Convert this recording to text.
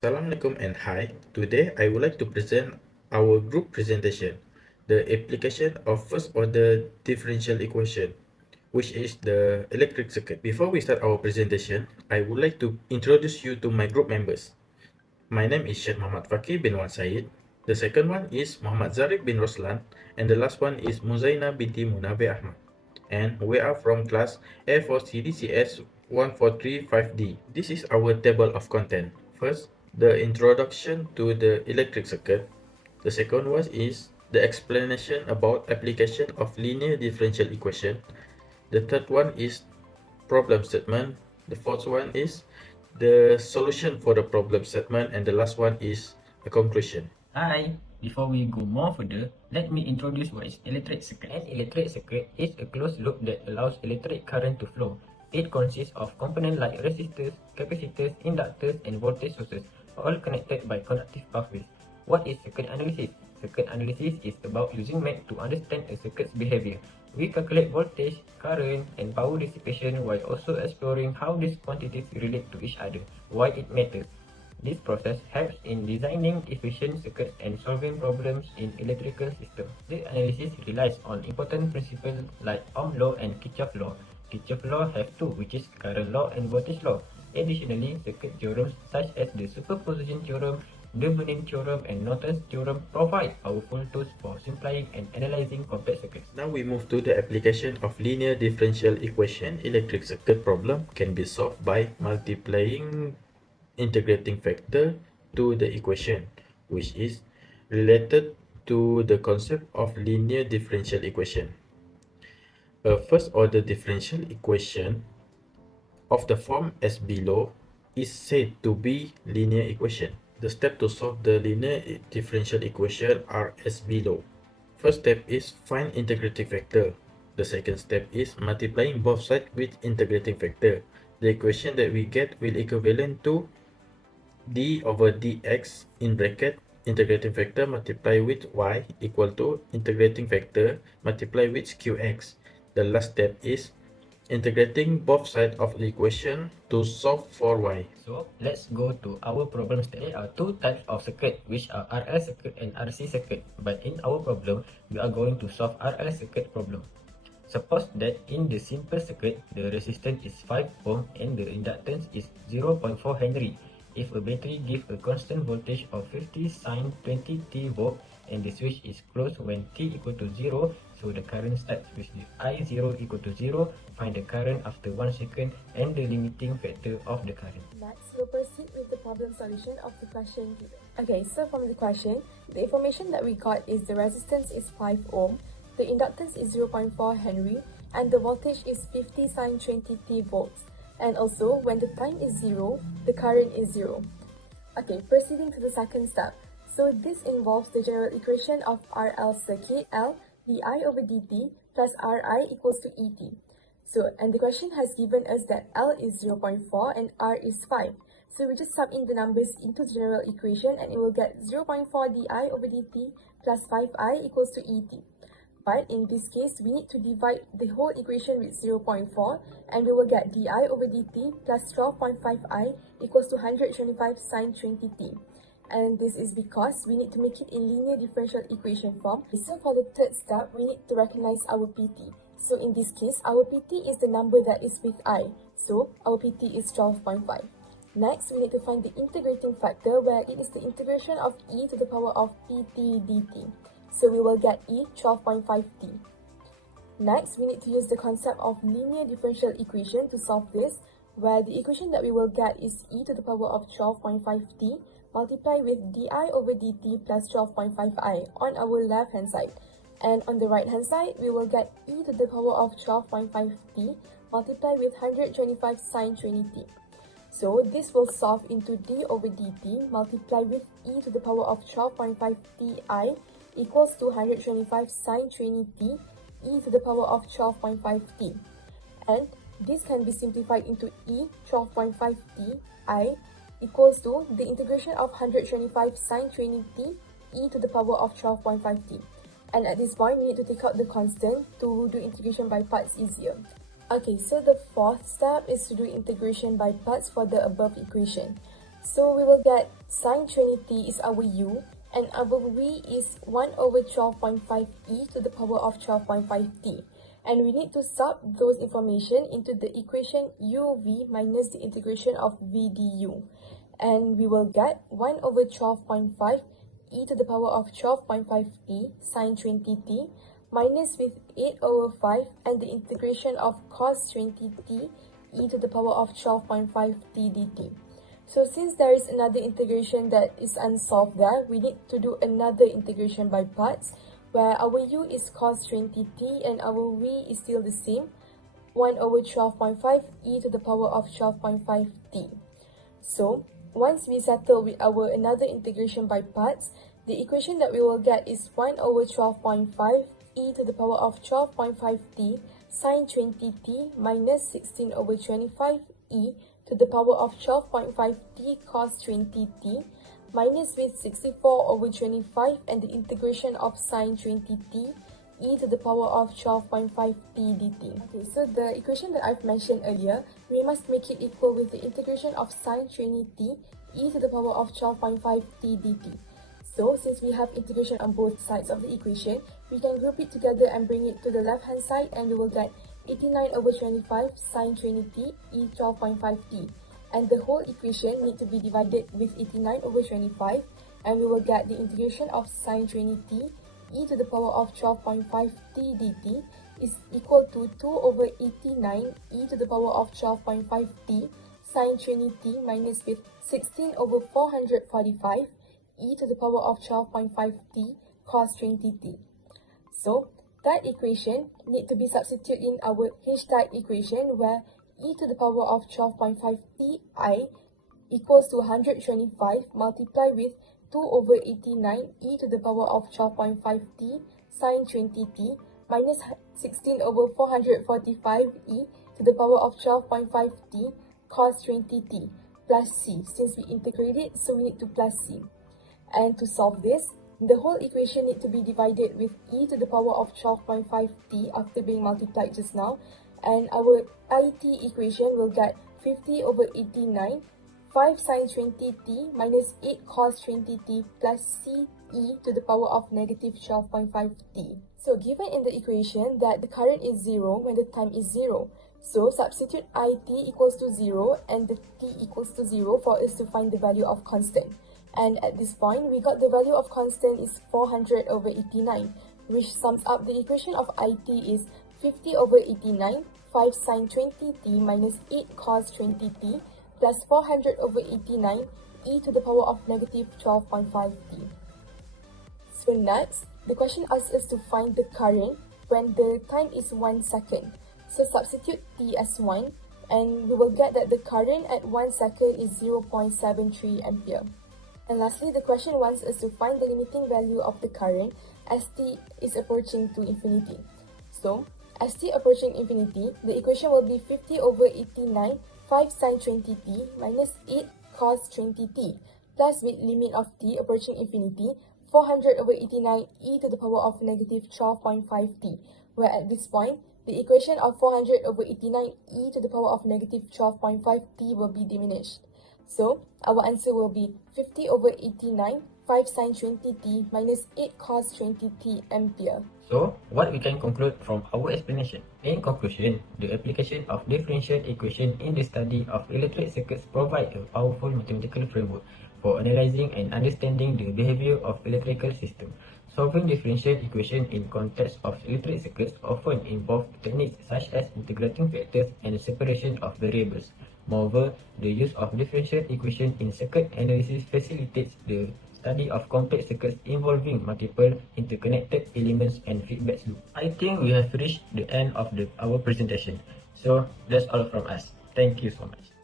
Assalamualaikum and hi. Today I would like to present our group presentation, the application of first order differential equation, which is the electric circuit. Before we start our presentation, I would like to introduce you to my group members. My name is Syed Muhammad FAQIH bin SYED. The second one is Muhammad ZARIEF bin ROSLAN, and the last one is MUZAINA binti MUNAVER AHMAD. And we are from class A4CDCS 1435D. This is our table of content. First, the introduction to the electric circuit. The second one is the explanation about application of linear differential equation. The third one is problem statement. The fourth one is the solution for the problem statement, and the last one is a conclusion. Hi! Before we go more further, let me introduce what is electric circuit. An electric circuit is a closed loop that allows electric current to flow. It consists of components like resistors, capacitors, inductors, and voltage sources, all connected by conductive pathways. What is circuit analysis? Circuit analysis is about using math to understand a circuit's behavior. We calculate voltage, current, and power dissipation while also exploring how these quantities relate to each other, why it matters. This process helps in designing efficient circuits and solving problems in electrical systems. The analysis relies on important principles like Ohm law and Kirchhoff law. Kirchhoff law have two, which is current law and voltage law. Additionally, circuit theorems such as the superposition theorem, the Burnin theorem, and Norton's theorem provide powerful tools for simplifying and analyzing complex circuits. Now we move to the application of linear differential equation. Electric circuit problem can be solved by multiplying integrating factor to the equation, which is related to the concept of linear differential equation. A first order differential equation of the form as below is said to be linear equation. The steps to solve the linear differential equation are as below. First step is find integrating factor. The second step is multiplying both sides with integrating factor. The equation that we get will equivalent to d over dx in bracket integrating factor multiply with y equal to integrating factor multiply with qx. The last step is integrating both sides of the equation to solve for y. So let's go to our problem statement. There are two types of circuit, which are RL circuit and RC circuit. But in our problem, we are going to solve RL circuit problem. Suppose that in the simple circuit, the resistance is 5 ohm and the inductance is 0.4 Henry. If a battery gives a constant voltage of 50 sin 20t volt and the switch is closed when t equal to 0, so the current starts with the I0 equal to 0, find the current after 1 second and the limiting factor of the current. Next, we'll proceed with the problem solution of the question given. Okay, so from the question, the information that we got is the resistance is 5 ohm, the inductance is 0.4 Henry, and the voltage is 50 sin 20t volts. And also, when the time is 0, the current is 0. Okay, proceeding to the second step. So this involves the general equation of RL circuit, L di over dt plus Ri equals to Et. So, and the question has given us that L is 0.4 and R is 5. So we just sub in the numbers into the general equation and it will get 0.4 di over dt plus 5i equals to Et. But in this case, we need to divide the whole equation with 0.4 and we will get di over dt plus 12.5i equals to 125 sin 20t. And this is because we need to make it in linear differential equation form. So for the third step, we need to recognize our PT. So in this case, our PT is the number that is with I. So our PT is 12.5. Next, we need to find the integrating factor where it is the integration of e to the power of pt dt. So we will get e 12.5t. Next, we need to use the concept of linear differential equation to solve this, where the equation that we will get is e to the power of 12.5t multiplied with di over dt plus 12.5i on our left hand side. And on the right hand side, we will get e to the power of 12.5t multiplied with 125 sin 20t. So this will solve into d over dt multiplied with e to the power of 12.5ti equals to 125 sin 20t e to the power of 12.5t. And this can be simplified into e 12.5t I equals to the integration of 125 sin 20t e to the power of 12.5t. And at this point, we need to take out the constant to do integration by parts easier. Okay, so the fourth step is to do integration by parts for the above equation. So we will get sine 20t is our u, and our v is 1 over 12.5 e to the power of 12.5t. And we need to sub those information into the equation uv minus the integration of v du. And we will get 1 over 12.5 e to the power of 12.5t sine 20t minus with 8 over 5 and the integration of cos 20t e to the power of 12.5t dt. So since there is another integration that is unsolved there, we need to do another integration by parts, where our u is cos 20t and our v is still the same, 1 over 12.5 e to the power of 12.5t. So once we settle with our another integration by parts, the equation that we will get is 1 over 12.5 e to the power of 12.5t sine 20t minus 16 over 25 e to the power of 12.5t cos 20t minus with 64 over 25 and the integration of sine 20t e to the power of 12.5t dt. Okay, so the equation that I've mentioned earlier, we must make it equal with the integration of sine 20t e to the power of 12.5t dt. So since we have integration on both sides of the equation, we can group it together and bring it to the left hand side, and we will get 89 over 25 sine 20t e 12.5t. And the whole equation need to be divided with 89 over 25, and we will get the integration of sine 20t e to the power of 12.5t dt is equal to 2 over 89 e to the power of 12.5t sine 20t minus with 16 over 445 e to the power of 12.5t cos 20t. So that equation need to be substituted in our h-type equation, where e to the power of 12.5ti equals to 125 multiplied with 2 over 89 e to the power of 12.5t sine 20t minus 16 over 445 e to the power of 12.5t cos 20t plus c. Since we integrate it, so we need to plus c. And to solve this, the whole equation need to be divided with e to the power of 12.5t after being multiplied just now, and our IT equation will get 50 over 89, 5 sine 20t minus 8 cos 20t plus c e to the power of negative 12.5t. So given in the equation that the current is 0 when the time is 0, so substitute IT equals to 0 and the t equals to 0 for us to find the value of constant. And at this point, we got the value of constant is 400 over 89, which sums up the equation of IT is 50 over 89, 5 sine 20t minus 8 cos 20t plus 400 over 89 e to the power of negative 12.5t. So next, the question asks us to find the current when the time is 1 second. So substitute t as 1, and we will get that the current at 1 second is 0.73 ampere. And lastly, the question wants us to find the limiting value of the current as t is approaching to infinity. So, as t approaching infinity, the equation will be 50 over 89, 5 sine 20t minus 8 cos 20t plus with limit of t approaching infinity, 400 over 89 e to the power of negative 12.5t, where at this point, the equation of 400 over 89 e to the power of negative 12.5t will be diminished. So, our answer will be 50 over 89, 5 sine 20t minus 8 cos 20t ampere. So, what we can conclude from our explanation? In conclusion, the application of differential equation in the study of electric circuits provide a powerful mathematical framework for analyzing and understanding the behavior of electrical system. Solving differential equation in context of electric circuits often involve techniques such as integrating factors and separation of variables. Moreover, the use of differential equation in circuit analysis facilitates the study of complex circuits involving multiple interconnected elements and feedback loops. I think we have reached the end of our presentation. So that's all from us. Thank you so much.